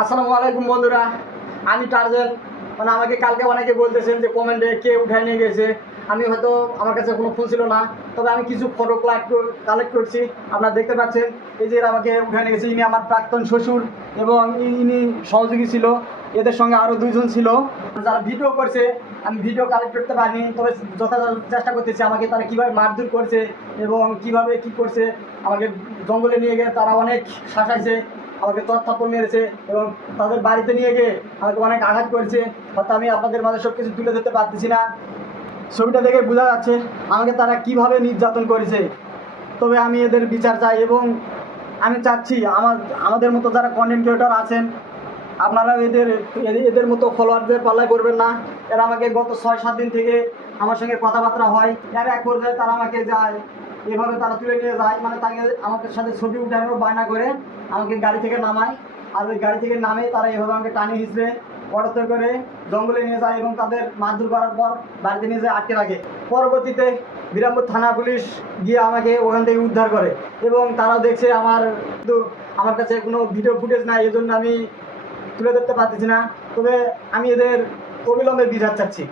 আসসালামু আলাইকুম বন্ধুরা, আমি টার্জেন। মানে আমাকে কালকে অনেকে বলতেছেন যে কমেন্টে কে উঠায় নিয়ে গেছে। আমি হয়তো আমার কাছে কোনো ফোন ছিল না, তবে আমি কিছু ফটো কালেক্ট করছি। আপনারা দেখতে পাচ্ছেন, এই যে এরা আমাকে উঠায় নিয়ে গেছে। ইনি আমার প্রাক্তন শ্বশুর এবং ইনি সহযোগী ছিল। এদের সঙ্গে আরও দুইজন ছিল যারা ভিডিও করছে। আমি ভিডিও কালেক্ট করতে পারিনি, তবে যথাযথ চেষ্টা করতেছি। আমাকে তারা কীভাবে মারধর করছে এবং কীভাবে কী করছে, আমাকে জঙ্গলে নিয়ে গিয়ে তারা অনেক শাসাইছে, আমাকে থাপ্পড় মেরেছে এবং তাদের বাড়িতে নিয়ে গিয়ে আমাকে অনেক আঘাত করেছে। হয়তো আমি আপনাদের মাঝে সব কিছু তুলে ধরতে পারতেছি না। ছবিটা দেখে বোঝা যাচ্ছে আমাকে তারা কিভাবে নির্যাতন করেছে। তবে আমি এদের বিচার চাই এবং আমি চাচ্ছি আমাদের মতো যারা কন্টেন্ট ক্রিয়েটর আছেন, আপনারা এদের মতো ফলোয়ারদের পাল্লায় করবেন না। এরা আমাকে গত 6-7 দিন থেকে আমার সঙ্গে কথাবার্তা হয়। এর এক পর্যায়ে তারা আমাকে যায়, এভাবে তারা তুলে নিয়ে যায়। মানে তাকে আমাদের সাথে ছবি উঠানোর বায়না করে আমাকে গাড়ি থেকে নামায়। আর ওই গাড়ি থেকে নামে তারা এভাবে আমাকে টানি হিঁচড়ে অটোতে করে জঙ্গলে নিয়ে যায় এবং তাদের মারধর করার পর বাড়িতে নিয়ে যায় আটকে রাখে। পরবর্তীতে বিরামপুর থানা পুলিশ গিয়ে আমাকে ওখান থেকে উদ্ধার করে এবং তারাও দেখছে কিন্তু আমার কাছে কোনো ভিডিও ফুটেজ নাই, এই জন্য আমি তুলে ধরতে পারতেছি না। তবে আমি এদের অবিলম্বে বিচার চাচ্ছি।